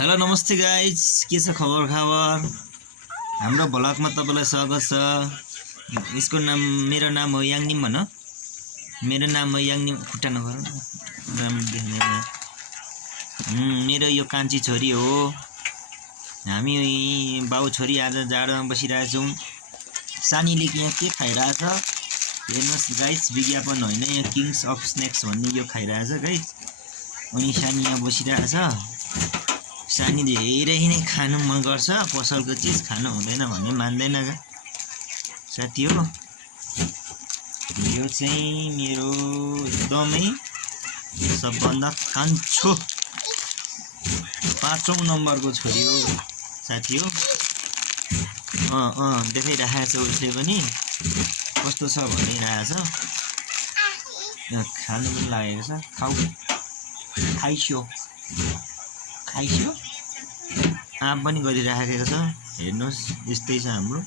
Hello नमस्ते guys, के छ खबर हाम्रो ब्लगमा तपाईलाई स्वागत छ। मेरो नाम हो याङनिम भन। मेरो नाम हो याङनिम। खुट्टा नगर राम्रो देख्दैन। मेरो यो कान्छी छोरी हो। हामी बाउ छोरी आज जाडोमा बसिरहेछौँ। सानीले यहाँ के खाइरहेछ हेर्नुहोस् गाइज, विज्ञापन होइन, यहाँ किङ्स अफ स्न्याक्स भन्ने यो खाइरहेछ गाइज। अनि सानी यहाँ बसिरहेछ। सानी धेरै नै खानु मन गर्छ, पसलको चिज खानु हुँदैन भन्ने मान्दैन साथी हो। यो चाहिँ मेरो एकदमै सबभन्दा कान्छो 5औं नम्बरको छोरी हो साथी हो। देखाइरहेछ उसले पनि कस्तो छ भनिरहेछ। खानु पनि लागेको छ। खाइस्यो आम पनि गरिराखेको छ। हेर्नुहोस् यस्तै छ हाम्रो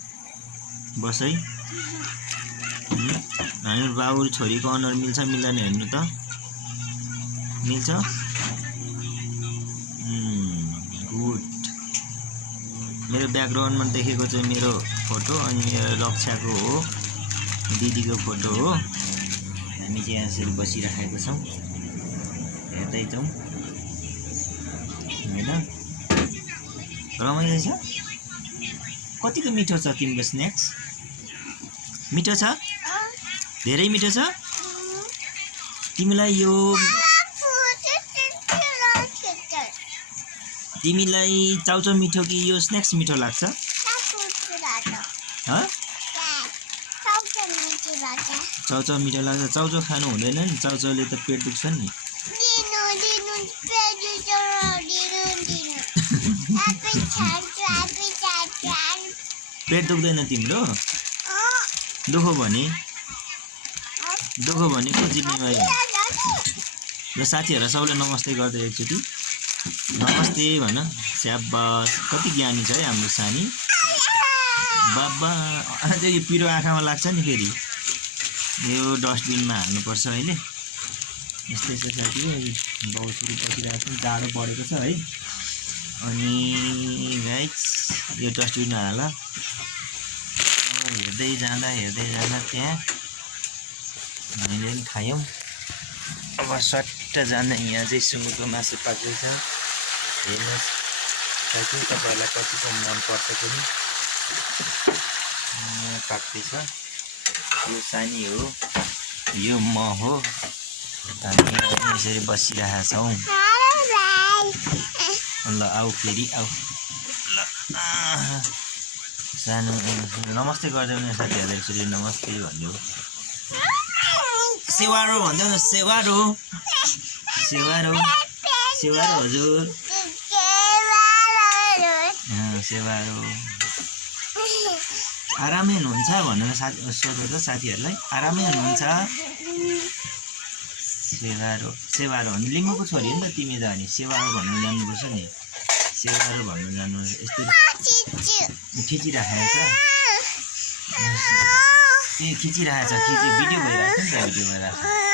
बसाइ। हामी बाबु छोरीको अनुहार मिल्छ मिल्दैन हेर्नु त। मिल्छ। गुड। मेरो ब्याकग्राउन्डमा देखेको चाहिँ मेरो फोटो अनि मेरो रक्षाको हो, दिदीको फोटो हो। हामी चाहिँ यसरी बसिराखेको छौँ, हेर्दै जाउँ हैन। रमाइलो छ। कतिको मिठो छ तिम्रो स्न्याक्स? मिठो छ, धेरै मिठो छ। तिमीलाई चाउचाउ मिठो कि यो स्न्याक्स मिठो लाग्छ? चाउचाउ मिठो लाग्छ। चाउचाउ खानु हुँदैन नि, चाउचाउले त पेट दुख्छ नि। पेट दुख्दैन तिम्रो? दुखो भने को जिम्मेवारी? ल साथीहरूलाई सबैलाई नमस्ते गर्दै एकचोटि नमस्ते भन। स्याबास, कति ज्ञानी छ है हाम्रो सानी बाबा। अझ यो पिरो आँखामा लाग्छ नि, फेरि यो डस्टबिनमा हाल्नुपर्छ अहिले। यस्तै छ साथी हो। बाउसुरी बसिरहेको छ, जाडो बढेको छ है। अनि गाइस यो डस्टबिनमा हाल। हेर्दै जाँदा त्यहाँ हामीले पनि खायौँ। अब सट्ट जाँदा यहाँ चाहिँ सुँगुरको मासु पाक्दैछ। हेर्नुहोस् साथी, तपाईँहरूलाई कतिको मनपर्छ पनि पाक्दैछ। यो सानी हो, यो म हो। हामी यसरी बसिरहेका छौँ। ल आऊ फेरि आऊ। ल सानो नमस्ते गरिदेऊ न साथीहरूलाई एकचोटि। नमस्ते भनिदेऊ। सेवारो भनिदेऊ न। सेवारो हजुर। सेवारो। आरामै हुनुहुन्छ भनेर सोध्नु त साथीहरूलाई। आरामै हुनुहुन्छ? सेवारो भन्नु लिम्बूको छोरी हो नि त तिमी त। अनि सेवारो भन्नु जान्नुपर्छ नि। सेवारो भन्नु जान्नुपर्छ। यस्तो खिचिराखेको छ। खिचिरहेको छ। भिडियो भइरहेको छ नि त, भिडियो भइरहेको छ।